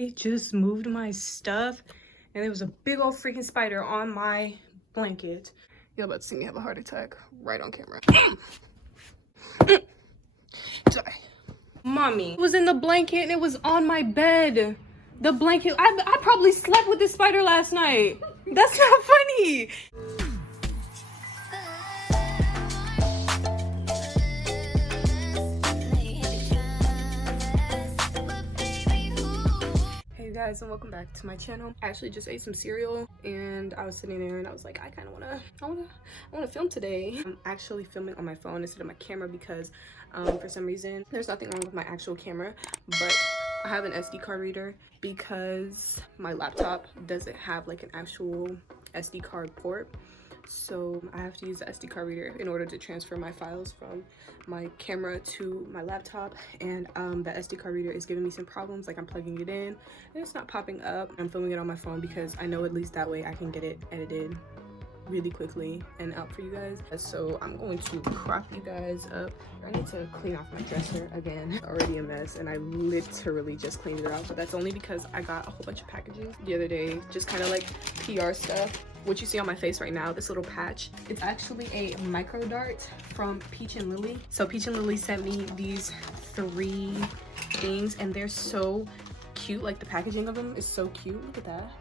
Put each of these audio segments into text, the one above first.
I just moved my stuff and there was a big old freaking spider on my blanket. Y'all about to see me have a heart attack right on camera. Sorry. Mommy, it was in the blanket and it was on my bed. The blanket, I probably slept with this spider last night. That's not funny. Hey guys, and welcome back to my channel. I actually just ate some cereal and I was sitting there and I was like, I wanna film today. I'm actually filming on my phone instead of my camera because for some reason there's nothing wrong with my actual camera, but I have an SD card reader because my laptop doesn't have like an actual SD card port. So I have to use the SD card reader in order to transfer my files from my camera to my laptop, and the SD card reader is giving me some problems. Like I'm plugging it in and it's not popping up. I'm filming it on my phone because I know at least that way I can get it edited really quickly and out for you guys. So I'm going to crop you guys up. I need to clean off my dresser again. It's already a mess and I literally just cleaned it out, but that's only because I got a whole bunch of packages the other day, just kind of like PR stuff. What you see on my face right now, this little patch, it's actually a micro dart from Peach and Lily. So Peach and Lily sent me these 3 things and they're so cute. Like the packaging of them is so cute. Look at that.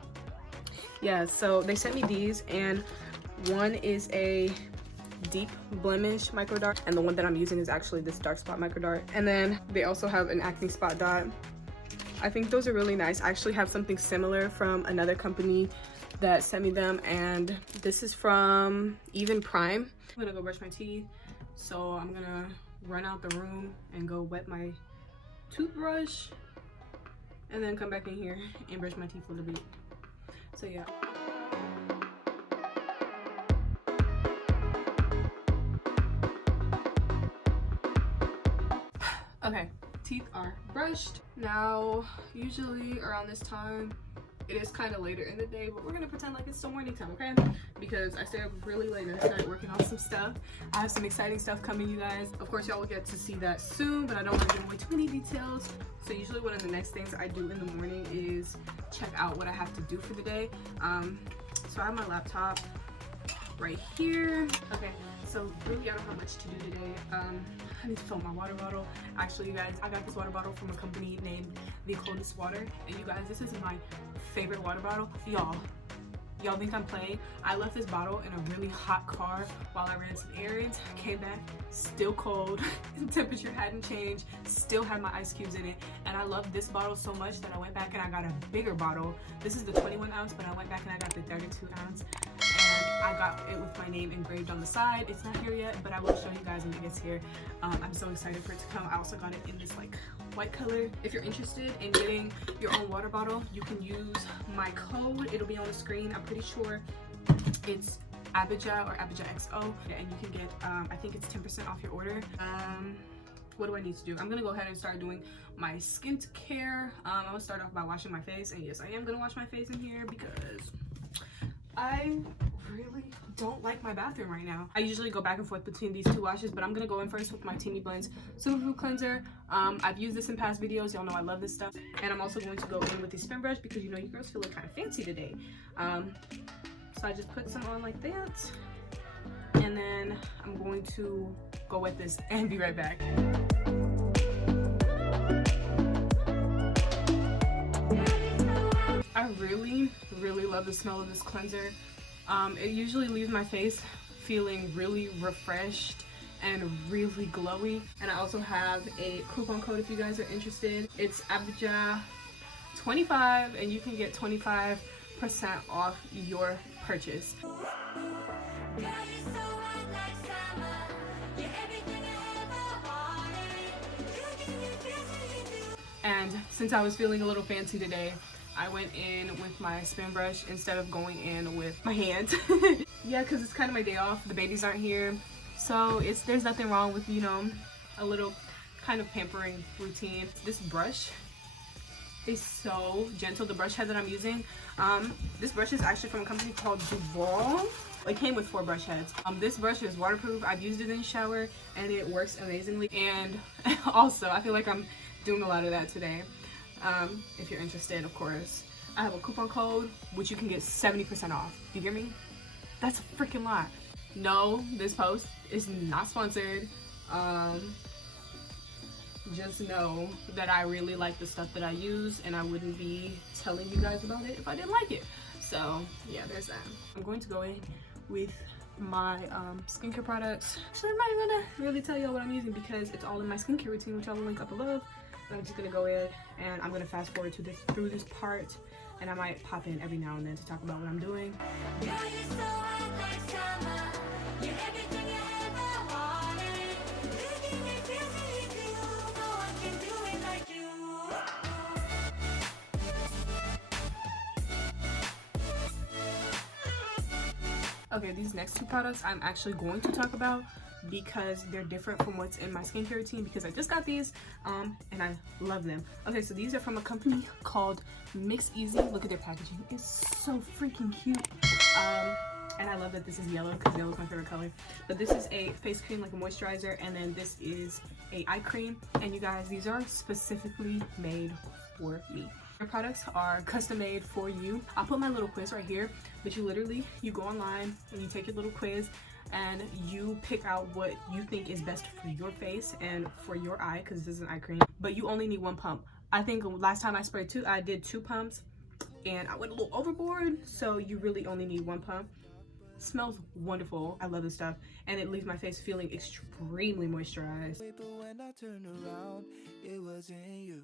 Yeah, so they sent me these, and one is a deep blemish micro dart, and the one that I'm using is actually this dark spot micro dart. And then they also have an acne spot dot. I think those are really nice. I actually have something similar from another company that sent me them, and this is from Even Prime. I'm gonna go brush my teeth, so I'm gonna run out the room and go wet my toothbrush and then come back in here and brush my teeth a little bit. So yeah. Okay, teeth are brushed. Now, usually around this time, it is kind of later in the day, but we're gonna pretend like it's still morning time, okay? Because I stayed up really late and I started working on some stuff. I have some exciting stuff coming, you guys. Of course, y'all will get to see that soon, but I don't want to give away too many details. So usually one of the next things I do in the morning is check out what I have to do for the day. So I have my laptop right here. Okay, so really I don't have much to do today. I need to fill my water bottle. Actually, you guys, I got this water bottle from a company named The Coldest Water, and you guys, this is my favorite water bottle. Y'all think I'm playing? I left this bottle in a really hot car while I ran some errands. Came back, still cold. The temperature hadn't changed, still had my ice cubes in it. And I love this bottle so much that I went back and I got a bigger bottle. This is the 21 ounce, but I went back and I got the 32 ounce. And I got it with my name engraved on the side. It's not here yet, but I will show you guys when it gets here. I'm so excited for it to come. I also got it in this like white color. If you're interested in getting your own water bottle, you can use my code. It'll be on the screen. I'm pretty sure it's abijah or abijahxo, and you can get I think it's 10% off your order. What do I need to do? I'm gonna go ahead and start doing my skincare. I'm gonna start off by washing my face, and yes, I am gonna wash my face in here because I really don't like my bathroom right now. I usually go back and forth between these 2 washes, but I'm gonna go in first with my TEAMI Blends Superfood Cleanser. I've used this in past videos. Y'all know I love this stuff. And I'm also going to go in with the spin brush because you know you girls feel kind of fancy today. So I just put some on like that. And then I'm going to go with this and be right back. I really love the smell of this cleanser. It usually leaves my face feeling really refreshed and really glowy. And I also have a coupon code if you guys are interested. It's abijah25 and you can get 25% off your purchase. And since I was feeling a little fancy today, I went in with my spin brush instead of going in with my hands. Yeah, because it's kind of my day off. The babies aren't here. So there's nothing wrong with, you know, a little kind of pampering routine. This brush is so gentle. The brush head that I'm using, this brush is actually from a company called Duval. It came with 4 brush heads. This brush is waterproof. I've used it in the shower and it works amazingly. And also, I feel like I'm doing a lot of that today. if you're interested, of course. I have a coupon code which you can get 70% off. You hear me? That's a freaking lot. No, this post is not sponsored. Just know that I really like the stuff that I use, and I wouldn't be telling you guys about it if I didn't like it. So yeah, there's that. I'm going to go in with my skincare products. So I'm not even gonna really tell y'all what I'm using because it's all in my skincare routine, which I will link up above. And I'm just gonna go in and I'm gonna fast forward to through this part, and I might pop in every now and then to talk about what I'm doing. Okay, these next two products I'm actually going to talk about because they're different from what's in my skincare routine, because I just got these and I love them. Okay, so these are from a company called Mix Easy. Look at their packaging, it's so freaking cute. And I love that this is yellow because yellow is my favorite color. But this is a face cream, like a moisturizer, and then this is a eye cream. And you guys, these are specifically made for me. Your products are custom made for you. I'll put my little quiz right here, but you go online and you take your little quiz and you pick out what you think is best for your face and for your eye, because this is an eye cream. But you only need one pump. I think last time I did 2 pumps and I went a little overboard, so you really only need 1 pump. It smells wonderful. I love this stuff, and it leaves my face feeling extremely moisturized. But when I turned around, it wasn't you.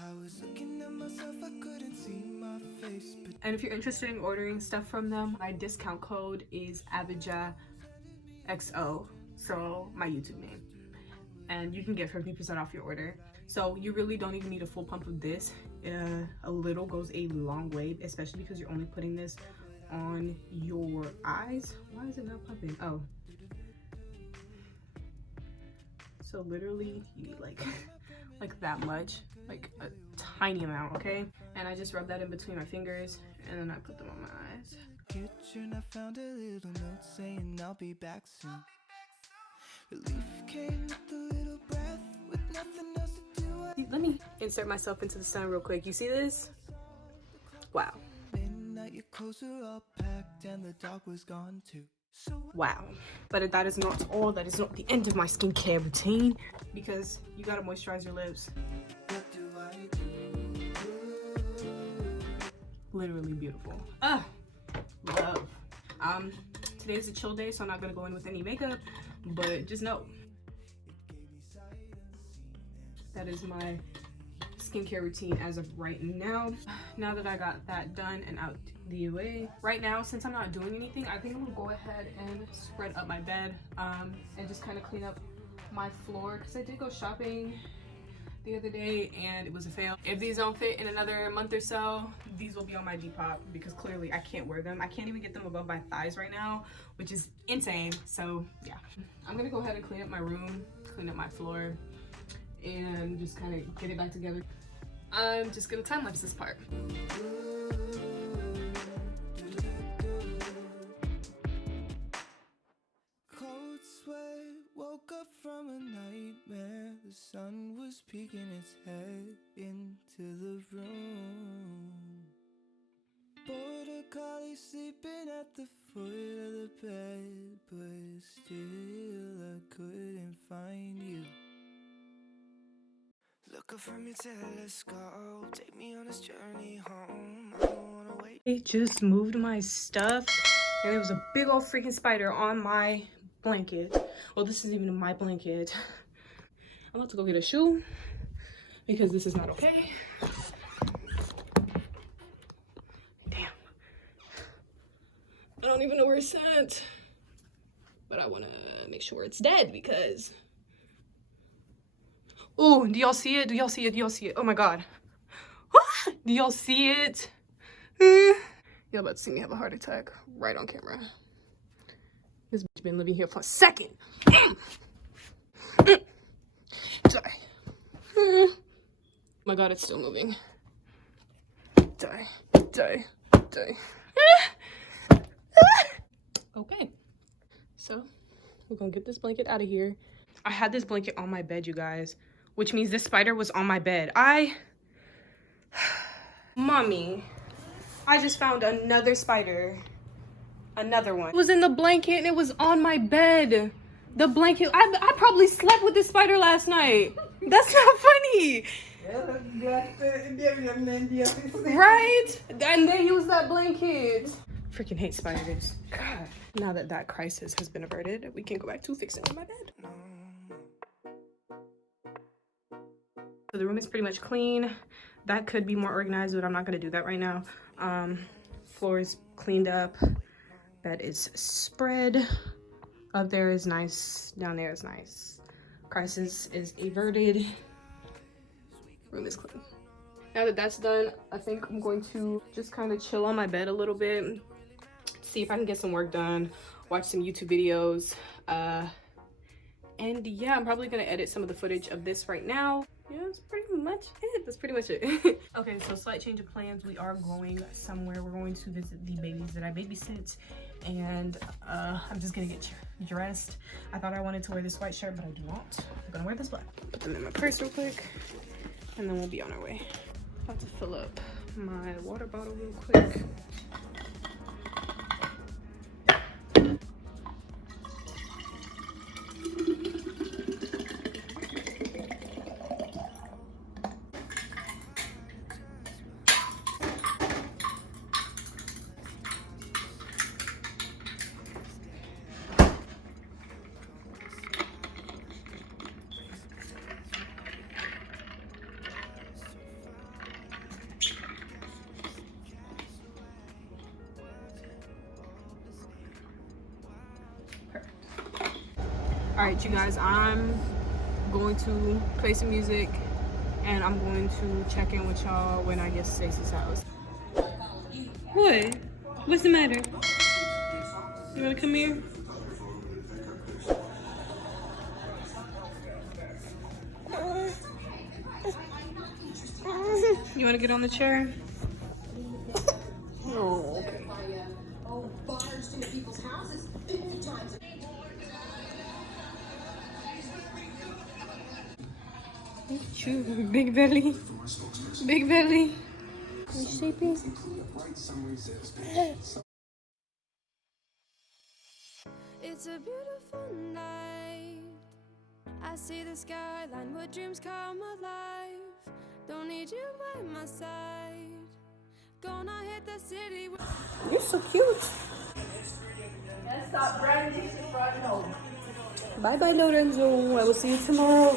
I was looking at myself, I couldn't see my face. And if you're interested in ordering stuff from them, my discount code is abijahxo, so my YouTube name, and you can get 50% off your order. So you really don't even need a full pump of this. A little goes a long way, especially because you're only putting this on your eyes. Why is it not pumping? Oh, so literally you need like that much, like a tiny amount, okay? And I just rub that in between my fingers and then I put them on my eyes. Kitchen, I found a little note saying I'll be back soon. Relief came with a little breath, with nothing else to do. Let me insert myself into the sun real quick. You see this? Wow. Midnight, your clothes were all packed and the dog was gone too. Wow. But that is not all. That is not the end of my skincare routine, because you gotta moisturize your lips. What do I do? Literally beautiful. Love. Today is a chill day, so I'm not gonna go in with any makeup, but just know that is my skincare routine as of right now. Now that I got that done and out the way, right now, since I'm not doing anything, I think I'm gonna go ahead and spread up my bed and just kind of clean up my floor, because I did go shopping the other day and it was a fail. If these don't fit in another month or so, these will be on my Depop, because clearly I can't wear them. I can't even get them above my thighs right now, which is insane. So yeah, I'm gonna go ahead and clean up my room, clean up my floor, and just kind of get it back together. I'm just gonna time lapse this part. Cold sweat, woke up from a nightmare. The sun was peeking its head into the room. Border collie sleeping at the foot of the bed, but still I couldn't find you. Look up from your telescope, take me on this journey home. I don't wanna wait. I just moved my stuff and there was a big old freaking spider on my blanket. Well, this isn't even my blanket. I'm about to go get a shoe because this is not okay. Damn. I don't even know where it's at, but I want to make sure it's dead because... Oh, do y'all see it? Do y'all see it? Do y'all see it? Oh my god. Do y'all see it? Y'all about to see me have a heart attack right on camera. This bitch been living here for a second. Die. Oh my god, it's still moving. Die. Die. Die. Okay. So, we're gonna get this blanket out of here. I had this blanket on my bed, you guys, which means this spider was on my bed. I Mommy, I just found another spider. Another one. It was in the blanket and it was on my bed. The blanket, I probably slept with this spider last night. That's not funny. Right? And they use that blanket. Freaking hate spiders. God. Now that that crisis has been averted, we can go back to fixing my bed. So the room is pretty much clean. That could be more organized, but I'm not gonna do that right now. Floor is cleaned up. Bed is spread. Up there is nice. Down there is nice. Crisis is averted. Room is clean. Now that that's done, I think I'm going to just kind of chill on my bed a little bit. See if I can get some work done. Watch some YouTube videos. And yeah, I'm probably gonna edit some of the footage of this right now. Yeah, that's pretty much it. That's pretty much it. Okay, so slight change of plans. We are going somewhere. We're going to visit the babies that I babysit. And I'm just gonna get dressed. I thought I wanted to wear this white shirt, but I do not. I'm gonna wear this black. Put them in my purse real quick, and then we'll be on our way. About to fill up my water bottle real quick. All right, you guys, I'm going to play some music and I'm going to check in with y'all when I get to Stacey's house. What? What's the matter? You wanna come here? You wanna get on the chair? Oh, okay. Big belly. Big belly. You sleepy? It's a beautiful night. I see the skyline where dreams come alive. Don't need you by my side. Gonna hit the city. You're so cute. Bye bye, Lorenzo. I will see you tomorrow.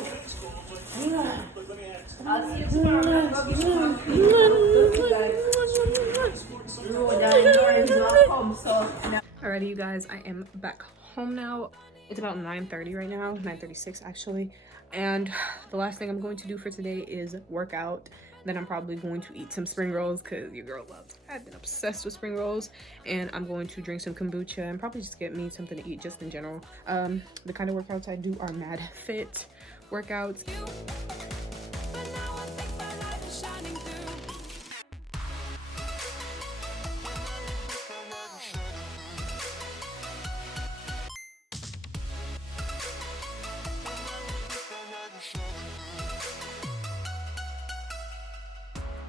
I'll see you tomorrow. Alrighty, you guys, I am back home now. It's about 9:30 right now, 9:36 actually. And the last thing I'm going to do for today is work out. Then I'm probably going to eat some spring rolls because your girl loves. I've been obsessed with spring rolls, and I'm going to drink some kombucha and probably just get me something to eat just in general. The kind of workouts I do are mad fit workouts. But now I think my light is shining through.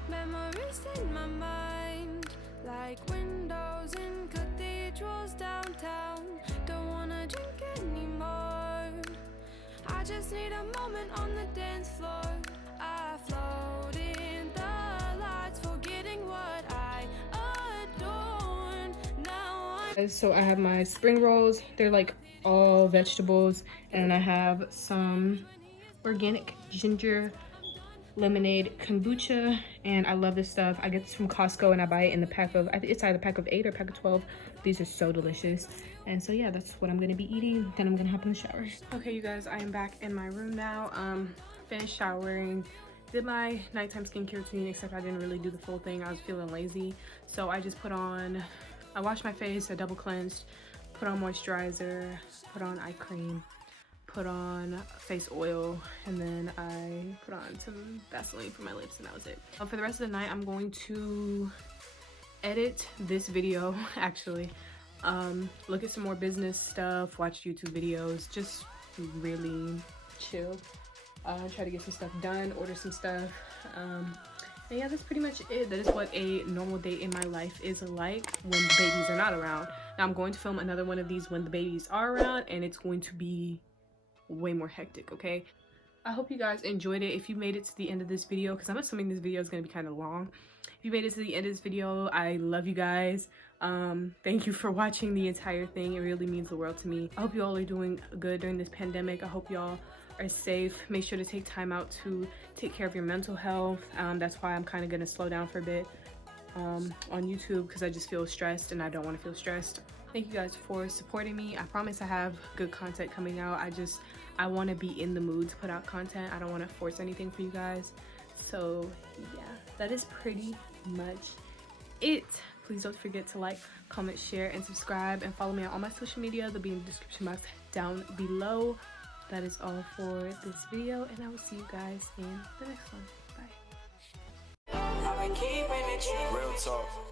Memories in my mind, like windows in cathedrals downtown. Don't wanna drink anymore. I just need a moment on the dance floor. I float in the lights, forgetting what I adored. Now I So I have my spring rolls. They're like all vegetables, and I have some organic ginger lemonade kombucha, and I love this stuff. I get this from Costco and I buy it in the pack of, I think it's either pack of 8 or pack of 12. These are so delicious. And so yeah, that's what I'm gonna be eating. Then I'm gonna hop in the shower. Okay, you guys, I am back in my room now. Finished showering, did my nighttime skincare routine, except I didn't really do the full thing. I was feeling lazy, so I just I washed my face, I double cleansed, put on moisturizer, put on eye cream, put on face oil, and then I put on some Vaseline for my lips, and that was it. For the rest of the night, I'm going to edit this video, actually. Look at some more business stuff, watch YouTube videos, just really chill. Try to get some stuff done, order some stuff, And yeah, that's pretty much it. That is what a normal day in my life is like when the babies are not around. Now I'm going to film another one of these when the babies are around, and it's going to be way more hectic, okay? I hope you guys enjoyed it. If you made it to the end of this video, because I'm assuming this video is going to be kind of long. If you made it to the end of this video, I love you guys. Thank you for watching the entire thing. It really means the world to me. I hope you all are doing good during this pandemic. I hope y'all are safe. Make sure to take time out to take care of your mental health. That's why I'm kind of going to slow down for a bit on YouTube, because I just feel stressed and I don't want to feel stressed. Thank you guys for supporting me. I promise I have good content coming out. I want to be in the mood to put out content. I don't want to force anything for you guys. So yeah, that is pretty much it. Please don't forget to like, comment, share, and subscribe, and follow me on all my social media. They'll be in the description box down below. That is all for this video, and I will see you guys in the next one. Bye. Real talk.